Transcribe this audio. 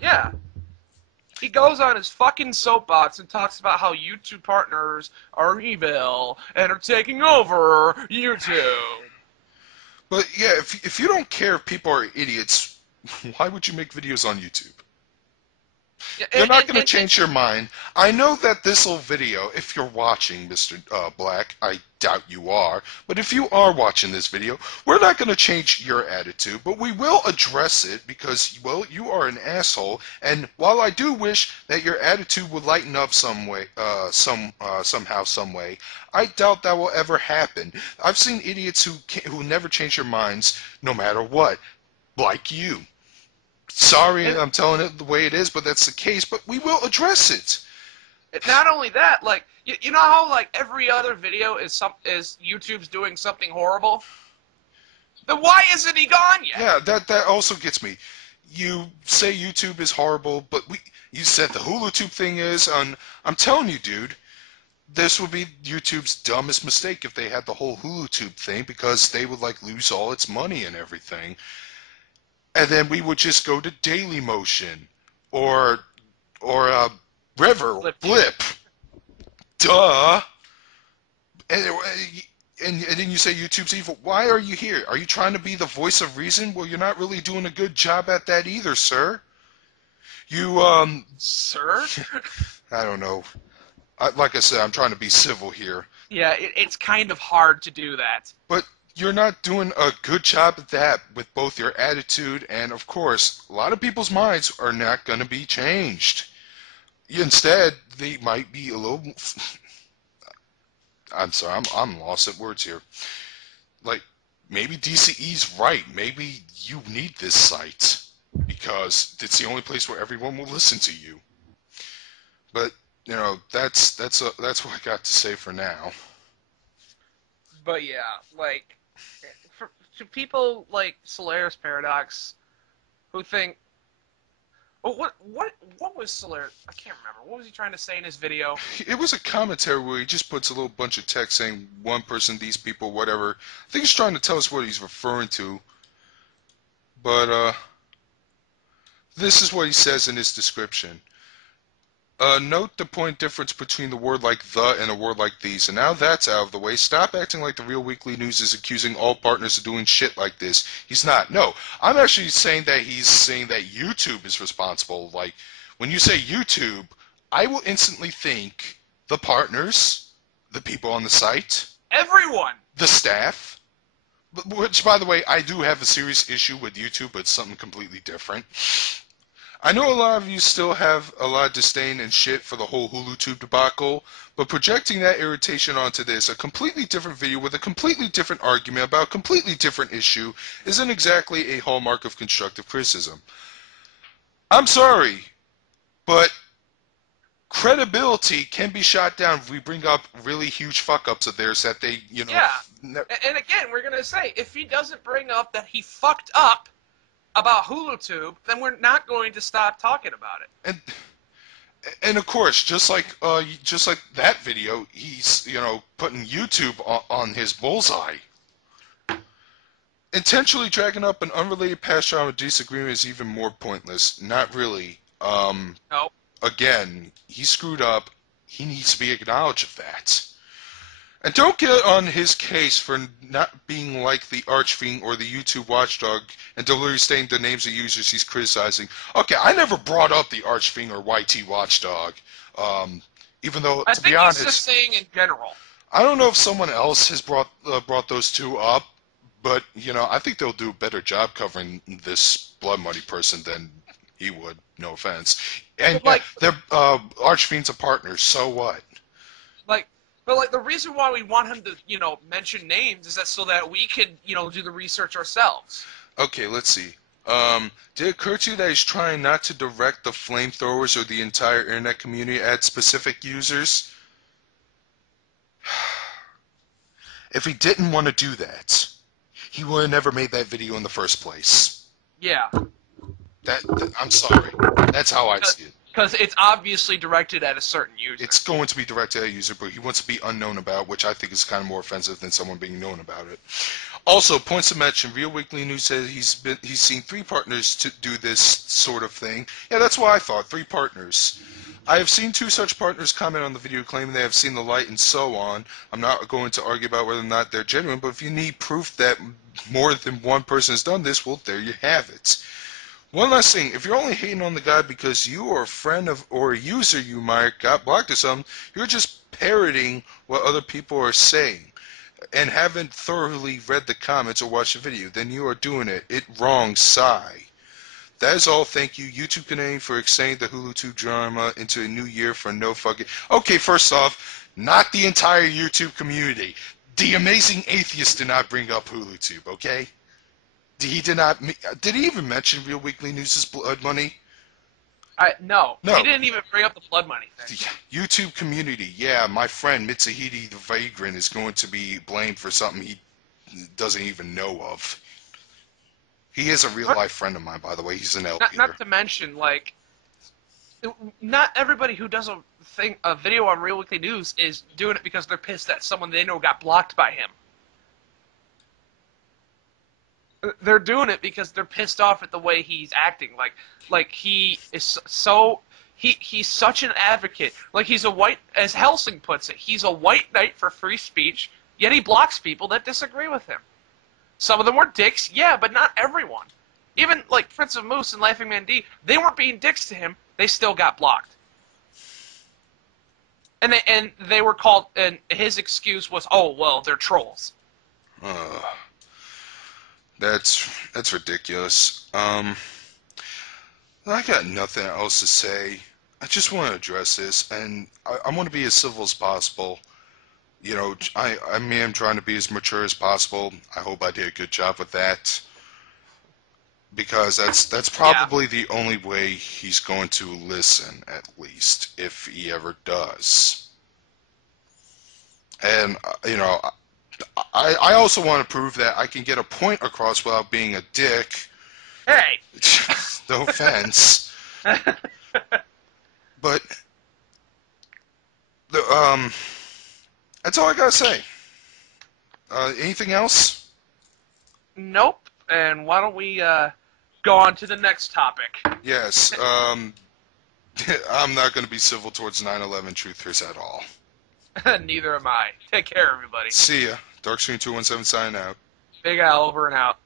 Yeah. He goes on his fucking soapbox and talks about how YouTube partners are evil and are taking over YouTube. But yeah, if you don't care if people are idiots, why would you make videos on YouTube? Yeah, You're not going to change your mind. I know that this whole video, if you're watching, Mr. Black, I doubt you are, but if you are watching this video, we're not going to change your attitude, but we will address it because, well, you are an asshole, and while I do wish that your attitude would lighten up some way, somehow, some way, I doubt that will ever happen. I've seen idiots who never change their minds, no matter what, like you. Sorry, and I'm telling it the way it is, but that's the case. But we will address it. not only that, like you know how like every other video is YouTube's doing something horrible. Then why isn't he gone yet? Yeah, that also gets me. You say YouTube is horrible, but you said the Hulu Tube thing is, and I'm telling you, dude, this would be YouTube's dumbest mistake if they had the whole Hulu Tube thing because they would like lose all its money and everything. And then we would just go to Daily Motion or River Flip TV. Blip. Duh. And, and then you say YouTube's evil. Why are you here? Are you trying to be the voice of reason? Well, you're not really doing a good job at that either, sir. You, Sir? I don't know. Like I said, I'm trying to be civil here. Yeah, it's kind of hard to do that. But you're not doing a good job at that with both your attitude and, of course, a lot of people's minds are not going to be changed. Instead, they might be a little... I'm sorry, I'm lost at words here. Like, maybe DCE's right. Maybe you need this site because it's the only place where everyone will listen to you. But, you know, that's what I got to say for now. But yeah, like to people like Solaris Paradox who think, oh, what was Solaris? I can't remember. What was he trying to say in his video? It was a commentary where he just puts a little bunch of text saying one person, these people, whatever. I think he's trying to tell us what he's referring to. But this is what he says in his description. Note the point difference between the word like the and a word like these. And now that's out of the way, stop acting like the real weekly news is accusing all partners of doing shit like this. He's not. No, I'm actually saying that he's saying that YouTube is responsible. Like, when you say YouTube, I will instantly think the partners, the people on the site, Everyone. the staff, which, by the way, I do have a serious issue with YouTube, but it's something completely different. I know a lot of you still have a lot of disdain and shit for the whole Hulu Tube debacle, but projecting that irritation onto this, a completely different video with a completely different argument about a completely different issue, isn't exactly a hallmark of constructive criticism. I'm sorry, but credibility can be shot down if we bring up really huge fuck-ups of theirs that they, you know... Yeah. And again, we're gonna say, if he doesn't bring up that he fucked up about Hulu Tube, then we're not going to stop talking about it. And of course, just like that video, he's, you know, putting YouTube on his bullseye. Intentionally dragging up an unrelated past drama disagreement is even more pointless. Not really. No. Again, he screwed up. He needs to be acknowledged of that. And don't get on his case for not being like the Archfiend or the YouTube watchdog and deliberately stating the names of users he's criticizing. Okay, I never brought up the Archfiend or YT watchdog. Even though, I to think be honest, he's just saying in general. I don't know if someone else has brought those two up, but, you know, I think they'll do a better job covering this blood money person than he would. No offense. And But, like, they're Archfiend's a partner, so what? But the reason why we want him to, you know, mention names is that so that we can, you know, do the research ourselves. Okay, let's see. Did it occur to you that he's trying not to direct the flamethrowers or the entire internet community at specific users? If he didn't want to do that, he would have never made that video in the first place. Yeah. I'm sorry. That's how I see it. Because it's obviously directed at a certain user. It's going to be directed at a user, but he wants to be unknown about it, which I think is kind of more offensive than someone being known about it. Also, points to mention, Real Weekly News says he's seen 3 partners to do this sort of thing. Yeah, that's what I thought, 3 partners. I have seen 2 such partners comment on the video claiming they have seen the light and so on. I'm not going to argue about whether or not they're genuine, but if you need proof that more than one person has done this, well, there you have it. One last thing, if you're only hating on the guy because you or a friend of or a user you might got blocked or something, you're just parroting what other people are saying and haven't thoroughly read the comments or watched the video, then you are doing it wrong, sigh. That is all. Thank you, YouTube Canadian, for extending the Hulu 2 drama into a new year for no fucking... Okay, first off, not the entire YouTube community. The Amazing Atheist did not bring up Hulu Tube, okay? He did not... Did he even mention Real Weekly News' blood money? No, he No. didn't even bring up the blood money The thing. YouTube community, yeah, my friend Mitsuhide the Vagrant is going to be blamed for something he doesn't even know of. He is a real What? life friend of mine, by the way. He's an Not, L-Peter. not to mention, like, not everybody who does a video on Real Weekly News is doing it because they're pissed that someone they know got blocked by him. They're doing it because they're pissed off at the way he's acting. Like he is so he's such an advocate. Like he's a white, as Helsing puts it, he's a white knight for free speech. Yet he blocks people that disagree with him. Some of them were dicks, yeah, but not everyone. Even like Prince of Moose and Laughing Man D, they weren't being dicks to him. They still got blocked. And they were called. And his excuse was, "Oh well, they're trolls." Uh, that's ridiculous. I got nothing else to say. I just want to address this, and I want to be as civil as possible. You know, I mean, I'm trying to be as mature as possible. I hope I did a good job with that, because that's Yeah. probably the only way he's going to listen, at least, if he ever does. And, you know, I also want to prove that I can get a point across without being a dick. Hey. No offense. But, the, that's all I gotta say. Anything else? Nope. And why don't we go on to the next topic? Yes, I'm not going to be civil towards 9/11 truthers at all. Neither am I. Take care, everybody. See ya. Darkscreen217 signing out. Big Al over and out.